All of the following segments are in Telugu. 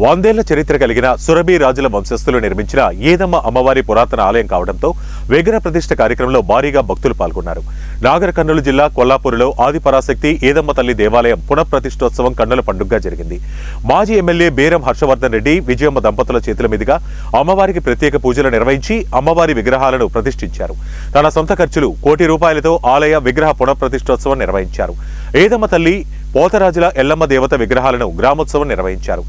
వందేళ్ల చరిత్ర కలిగిన సురభి రాజుల వంశస్థులు నిర్మించిన ఏదమ్మ అమ్మవారి పురాతన ఆలయం కావడంతో విగ్రహ ప్రతిష్ఠ కార్యక్రమంలో భారీగా భక్తులు పాల్గొన్నారు. నాగర్ కర్నూలు జిల్లా కొల్లాపూరులో ఆదిపరాశక్తి ఏదమ్మ తల్లి దేవాలయం పునఃప్రతిష్ఠోత్సవం కన్నుల పండుగగా జరిగింది. మాజీ ఎమ్మెల్యే బేరం హర్షవర్ధన్ రెడ్డి, విజయమ్మ దంపతుల చేతుల మీదుగా అమ్మవారికి ప్రత్యేక పూజలు నిర్వహించి అమ్మవారి విగ్రహాలను ప్రతిష్ఠించారు. తన సొంత ఖర్చులు ₹1 కోటి ఆలయ విగ్రహ పునఃప్రతిష్ఠోత్సవం నిర్వహించారు. ఏదమ్మ తల్లి, పోతరాజుల ఎల్లమ్మ దేవత విగ్రహాలను గ్రామోత్సవం నిర్వహించారు.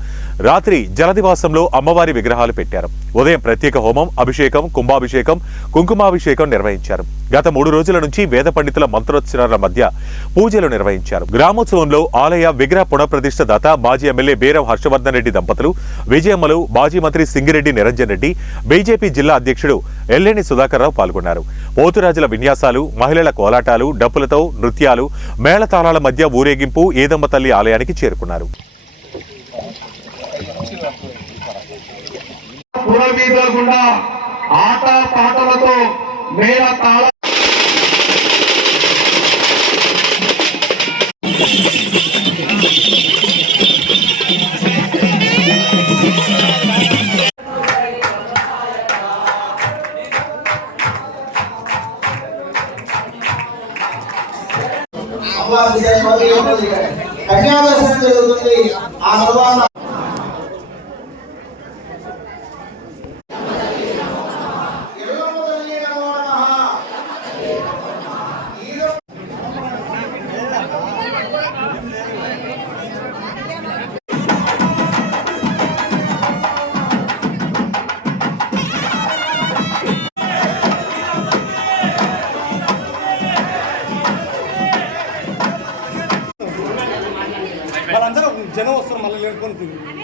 రాత్రి జలదివాసంలో అమ్మవారి విగ్రహాలు పెట్టారు. ఉదయం ప్రత్యేక హోమం, అభిషేకం, కుంభాభిషేకం, కుంకుమాభిషేకం నిర్వహించారు. గత 3 రోజుల నుంచి వేద పండితుల మంత్రోచ్చరణల మధ్య పూజలు నిర్వహించారు. గ్రామోత్సవంలో ఆలయ విగ్రహ పునఃప్రతిష్ఠ దాత మాజీ ఎమ్మెల్యే బేరం హర్షవర్ధన్ రెడ్డి దంపతులు, విజయమ్మలు, మాజీ మంత్రి సింగిరెడ్డి నిరంజన్ రెడ్డి, బీజేపీ జిల్లా అధ్యక్షుడు ఎల్లేని సుధాకర్ రావు పాల్గొన్నారు. పోతురాజుల విన్యాసాలు, మహిళల కోలాటాలు, డప్పులతో నృత్యాలు, మేళతాళాల మధ్య ఊరేగింపు ఏదమ్మ తల్లి ఆలయానికి చేరుకున్నారు. ఆట పాటలతో మేళ తాళ కన్యాదర్శనం జరుగుతుంది. ఆ తర్వాత